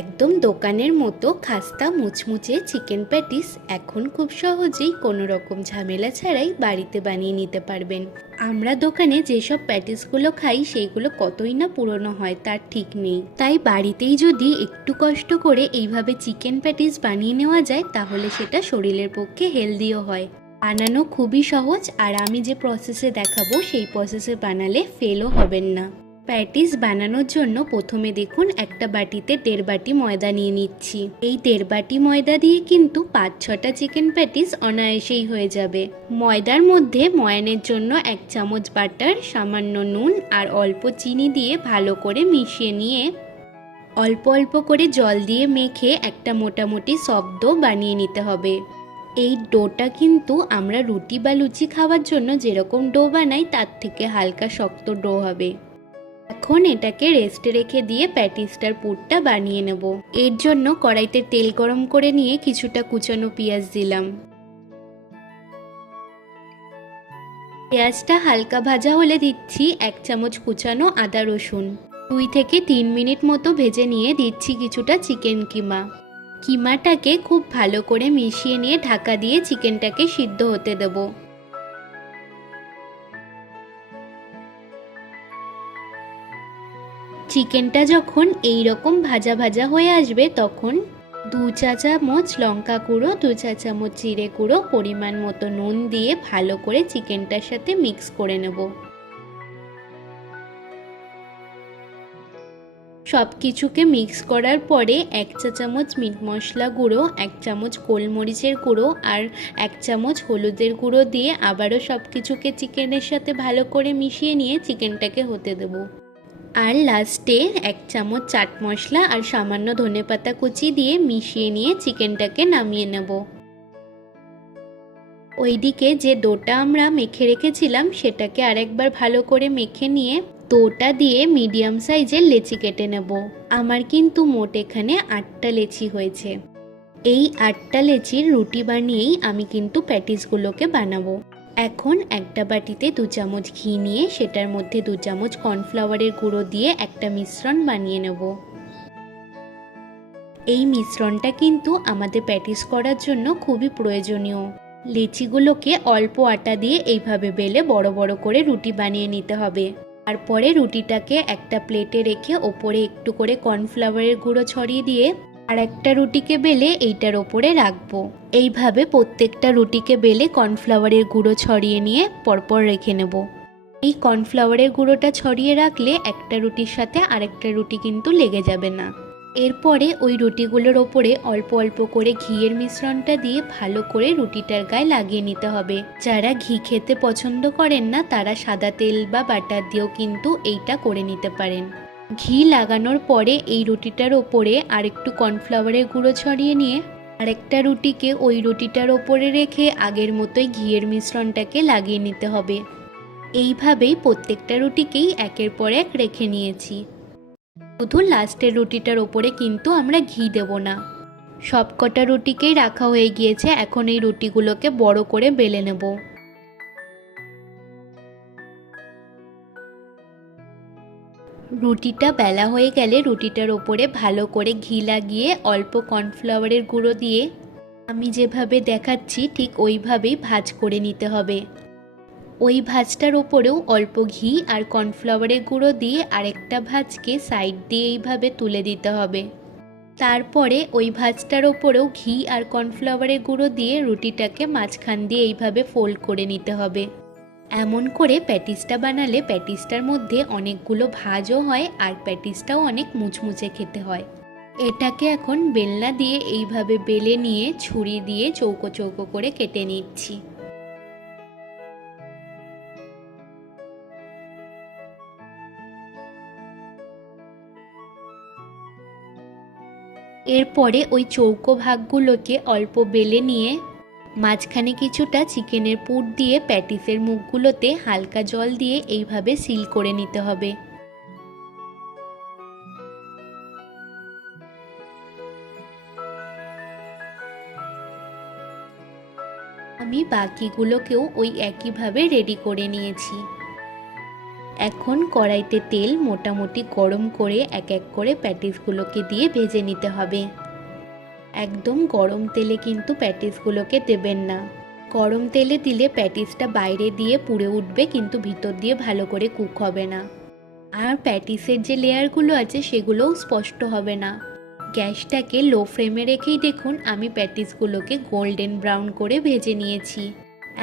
একদম দোকানের মতো খাস্তা মুচমুচে চিকেন প্যাটিস এখন খুব সহজেই কোনো রকম ঝামেলা ছাড়াই বাড়িতে বানিয়ে নিতে পারবেন। আমরা দোকানে যেসব প্যাটিসগুলো খাই সেইগুলো কতই না পুরনো হয় তার ঠিক নেই, তাই বাড়িতেই যদি একটু কষ্ট করে এইভাবে চিকেন প্যাটিস বানিয়ে নেওয়া যায় তাহলে সেটা শরীরের পক্ষে হেলদিও হয়। বানানো খুবই সহজ, আর আমি যে প্রসেসে দেখাবো সেই প্রসেসে বানালে ফেলও হবেন না। প্যাটিস বানানোর জন্য প্রথমে দেখুন একটা বাটিতে 1.5 বাটি ময়দা নিয়ে নিচ্ছি। এই 1.5 বাটি ময়দা দিয়ে কিন্তু 5-6টা চিকেন প্যাটিস অনায়াসেই হয়ে যাবে। ময়দার মধ্যে ময়ানের জন্য 1 চামচ বাটার, সামান্য নুন আর অল্প চিনি দিয়ে ভালো করে মিশিয়ে নিয়ে অল্প অল্প করে জল দিয়ে মেখে একটা মোটামুটি সফট ডো বানিয়ে নিতে হবে। এই ডোটা কিন্তু আমরা রুটি বা লুচি খাওয়ার জন্য যেরকম ডো বানাই তার থেকে হালকা শক্ত ডো হবে। এখন এটাকে রেস্টে রেখে দিয়ে প্যাটিসটার পুরটা বানিয়ে নেব। এর জন্য কড়াইতে তেল গরম করে নিয়ে কিছুটা কুচানো পেঁয়াজ দিলাম। পেঁয়াজটা হালকা ভাজা হলে দিচ্ছি 1 চামচ কুচানো আদা রসুন। 2 থেকে 3 মিনিট মতো ভেজে নিয়ে দিচ্ছি কিছুটা চিকেন কিমা। কিমাটাকে খুব ভালো করে মিশিয়ে নিয়ে ঢাকা দিয়ে চিকেনটাকে সিদ্ধ হতে দেব। চিকেনটা যখন এই রকম ভাজা ভাজা হয়ে আসবে তখন 2 চা চামচ লঙ্কা গুঁড়ো, 2 চা চামচ জিরে গুঁড়ো, পরিমাণ মতো নুন দিয়ে ভালো করে চিকেনটার সাথে মিক্স করে নেব। সব কিছুকে মিক্স করার পরে 1 চা চামচ মিট মশলা গুঁড়ো, 1 চামচ গোলমরিচের গুঁড়ো আর 1 চামচ হলুদের গুঁড়ো দিয়ে আবারও সব কিছুকে চিকেনের সাথে ভালো করে মিশিয়ে নিয়ে চিকেনটাকে হতে দেব। আর লাস্টে 1 চামচ চাট মশলা আর সামান্য ধনেপাতা কুচি দিয়ে মিশিয়ে নিয়ে চিকেনটাকে নামিয়ে নেব। ওইদিকে যে ডোটা আমরা মেখে রেখেছিলাম সেটাকে আরেকবার ভালো করে মেখে নিয়ে ডোটা দিয়ে মিডিয়াম সাইজের লেচি কেটে নেব। আমার কিন্তু মোট এখানে 8টা লেচি হয়েছে। এই 8টা লেচির রুটি বানিয়েই আমি কিন্তু প্যাটিসগুলোকে বানাবো। এখন একটা বাটিতে 2 চামচ ঘি নিয়ে সেটার মধ্যে 2 চামচ কর্নফ্লাওয়ারের গুঁড়ো দিয়ে একটা মিশ্রণ বানিয়ে নেব। এই মিশ্রণটা কিন্তু আমাদের প্যাটিস করার জন্য খুবই প্রয়োজনীয়। লেচিগুলোকে অল্প আটা দিয়ে এইভাবে বেলে বড় বড় করে রুটি বানিয়ে নিতে হবে। তারপরে রুটিটাকে একটা প্লেটে রেখে ওপরে একটু করে কর্নফ্লাওয়ারের গুঁড়ো ছড়িয়ে দিয়ে আর একটা রুটিকে বেলে এইটার ওপরে রাখবো। এইভাবে প্রত্যেকটা রুটিকে বেলে কর্নফ্লাওয়ারের গুঁড়ো ছড়িয়ে নিয়ে পরপর রেখে নেব। এই কর্নফ্লাওয়ারের গুঁড়োটা ছড়িয়ে রাখলে একটা রুটির সাথে আরেকটা রুটি কিন্তু লেগে যাবে না। এরপরে ওই রুটিগুলোর ওপরে অল্প অল্প করে ঘিয়ের মিশ্রণটা দিয়ে ভালো করে রুটিটার গায়ে লাগিয়ে নিতে হবে। যারা ঘি খেতে পছন্দ করেন না তারা সাদা তেল বা বাটার দিয়েও কিন্তু এইটা করে নিতে পারেন। ঘি লাগানোর পরে এই রুটিটার ওপরে আরেকটু কর্নফ্লাওয়ারের গুঁড়ো ছড়িয়ে নিয়ে আরেকটা রুটিকে ওই রুটিটার ওপরে রেখে আগের মতোই ঘিয়ের মিশ্রণটাকে লাগিয়ে নিতে হবে। এইভাবেই প্রত্যেকটা রুটিকেই একের পর এক রেখে নিয়েছি। শুধু লাস্টের রুটিটার ওপরে কিন্তু আমরা ঘি দেব না। সবকটা রুটিকেই রাখা হয়ে গিয়েছে। এখন এই রুটিগুলোকে বড় করে বেলে নেব। রুটিটা বেলা হয়ে গেলে রুটিটার ওপরে ভালো করে ঘি লাগিয়ে অল্প কর্নফ্লাওয়ারের গুঁড়ো দিয়ে আমি যেভাবে দেখাচ্ছি ঠিক ওইভাবেই ভাঁজ করে নিতে হবে। ওই ভাঁজটার ওপরেও অল্প ঘি আর কর্নফ্লাওয়ারের গুঁড়ো দিয়ে আরেকটা ভাঁজকে সাইড দিয়ে এইভাবে তুলে দিতে হবে। তারপরে ওই ভাঁজটার ওপরেও ঘি আর কর্নফ্লাওয়ারের গুঁড়ো দিয়ে রুটিটাকে মাঝখান দিয়ে এইভাবে ফোল্ড করে নিতে হবে। এমন করে প্যাটিসটা বানালে প্যাটিসটার মধ্যে অনেকগুলো ভাঁজও হয় আর প্যাটিসটাও অনেক মুচমুচে খেতে হয়। এটাকে এখন বেলনা দিয়ে এইভাবে বেলে নিয়ে ছুরি দিয়ে চৌকো চৌকো করে কেটে নিচ্ছি। এরপরে ওই চৌকো ভাগগুলোকে অল্প বেলে নিয়ে মাঝখানে কিছুটা চিকেনের পুর দিয়ে প্যাটিসের মুখগুলোতে হালকা জল দিয়ে এইভাবে সিল করে নিতে হবে। আমি বাকিগুলোকেও ওই একইভাবে রেডি করে নিয়েছি। এখন কড়াইতে তেল মোটামুটি গরম করে এক এক করে প্যাটিসগুলোকে দিয়ে ভেজে নিতে হবে। একদম গরম তেলে কিন্তু প্যাটিসগুলোকে দেবেন না। গরম তেলে দিলে প্যাটিসটা বাইরে দিয়ে পুড়ে উঠবে, কিন্তু ভিতর দিয়ে ভালো করে কুক হবে না। আর প্যাটিসের যে লেয়ারগুলো আছে সেগুলোও স্পষ্ট হবে না। গ্যাসটাকে লো ফ্লেমে রেখেই দেখুন আমি প্যাটিসগুলোকে গোল্ডেন ব্রাউন করে ভেজে নিয়েছি।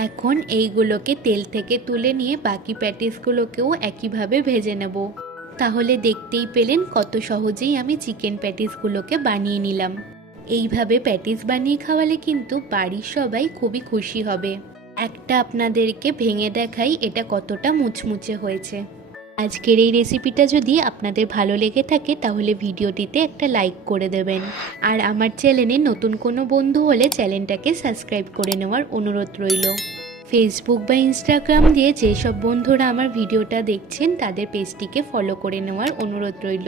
এখন এইগুলোকে তেল থেকে তুলে নিয়ে বাকি প্যাটিসগুলোকেও একইভাবে ভেজে নেব। তাহলে দেখতেই পেলেন কত সহজেই আমি চিকেন প্যাটিসগুলোকে বানিয়ে নিলাম। এইভাবে প্যাটিস বানিয়ে খাওয়ালে কিন্তু বাড়ির সবাই খুবই খুশি হবে। একটা আপনাদেরকে ভেঙে দেখাই এটা কতটা মুচমুচে হয়েছে। আজকের এই রেসিপিটা যদি আপনাদের ভালো লেগে থাকে তাহলে ভিডিওটিতে একটা লাইক করে দেবেন। আর আমার চ্যানেলে নতুন কোনো বন্ধু হলে চ্যানেলটাকে সাবস্ক্রাইব করে নেওয়ার অনুরোধ রইল। ফেসবুক বা ইনস্টাগ্রাম দিয়ে যেসব বন্ধুরা আমার ভিডিওটা দেখছেন তাদের পেজটিকে ফলো করে নেওয়ার অনুরোধ রইল।